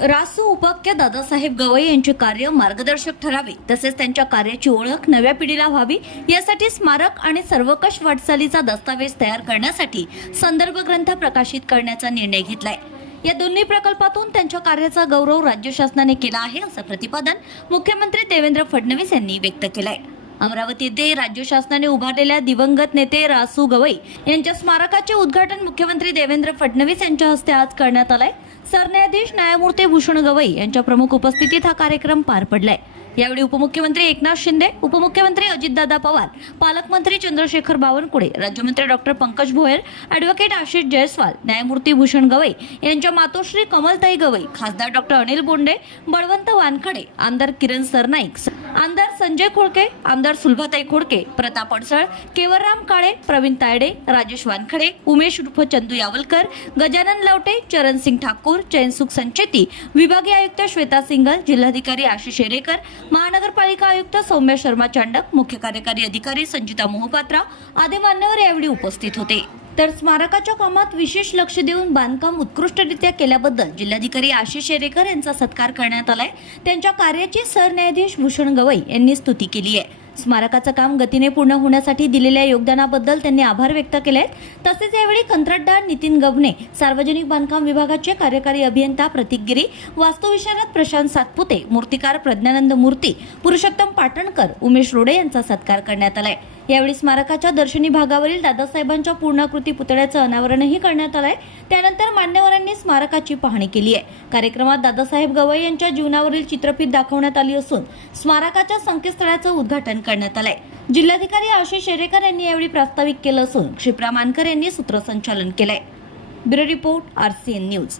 रासू उपाख्य दादासाहेब गवई यांचे कार्य मार्गदर्शक ठरावे तसेच त्यांच्या कार्याची ओळख नव्या पिढीला व्हावी यासाठी स्मारक आणि सर्वकष वाटचालीचा दस्तावेज तयार करण्यासाठी संदर्भ ग्रंथ प्रकाशित करण्याचा निर्णय घेतलाय. या दोन्ही प्रकल्पातून त्यांच्या कार्याचा गौरव राज्य शासनाने केला आहे असं प्रतिपादन मुख्यमंत्री देवेंद्र फडणवीस यांनी व्यक्त केलंय. अमरावती येथे राज्य शासनाने उभारलेल्या दिवंगत नेते रासू गवई यांच्या स्मारकाचे उद्घाटन मुख्यमंत्री देवेंद्र फडणवीस यांच्या हस्ते आज करण्यात आलंय. सरन्यायाधीश न्यायमूर्ती भूषण गवई यांच्या प्रमुख उपस्थितीत हा कार्यक्रम पार पडलाय. यावेळी उपमुख्यमंत्री एकनाथ शिंदे उपमुख्यमंत्री अजितदादा पवार पालकमंत्री चंद्रशेखर बावनकुळे राज्यमंत्री डॉक्टर पंकज भोयर ॲडव्होकेट आशिष जयस्वाल न्यायमूर्ती भूषण गवई यांच्या मातोश्री कमलताई गवई खासदार डॉक्टर अनिल बोंडे बळवंत वानखडे आमदार किरण सरनाईक आमदार संजय खोडके आमदार सुलभाताई खोडके प्रताप अडसळ केवरराम काळे प्रवीण तायडे राजेश वानखडे उमेश उर्फ चंदू यावलकर गजानन लवटे चरणसिंग ठाकूर चैनसुख संचेती विभागीय आयुक्त श्वेता सिंगल जिल्हाधिकारी आशिष शेरेकर महानगरपालिका आयुक्त सौम्य शर्मा चांडक मुख्य कार्यकारी अधिकारी संजिता मोहपात्रा आदी मान्यवर यावेळी उपस्थित होते. तर स्मारकाच्या कामात विशेष लक्ष देऊन बांधकाम उत्कृष्टरित्या केल्याबद्दल जिल्हाधिकारी आशिष शेरेकर यांचा सत्कार करण्यात आलाय. त्यांच्या कार्याची सरन्यायाधीश भूषण गवई यांनी स्तुती केली आहे. स्मारकाचं काम गतीने पूर्ण होण्यासाठी दिलेल्या योगदानाबद्दल त्यांनी आभार व्यक्त केले आहेत तसेच यावेळी कंत्राटदार नितीन गबने सार्वजनिक बांधकाम विभागाचे कार्यकारी अभियंता प्रतीक गिरी वास्तुविशारद प्रशांत सातपुते मूर्तिकार प्रज्ञानंद मूर्ती पुरुषोत्तम पाटणकर उमेश रोडे यांचा सत्कार करण्यात आलाय. यावेळी स्मारकाच्या दर्शनी भागावरील दादासाहेबांच्या पूर्णाकृती पुतळ्याचं अनावरणही करण्यात आलंय. त्यानंतर मान्यवरांनी स्मारकाची पाहणी केली आहे. कार्यक्रमात दादासाहेब गवई यांच्या जीवनावरील चित्रफित दाखवण्यात आली असून स्मारकाच्या संकेतस्थळाचं उद्घाटन करण्यात आलंय. जिल्हाधिकारी आशिष शेरेकर यांनी यावेळी प्रास्ताविक केलं असून क्षिप्रा मानकर यांनी सूत्रसंचालन केलंय. Bureau report R C N news.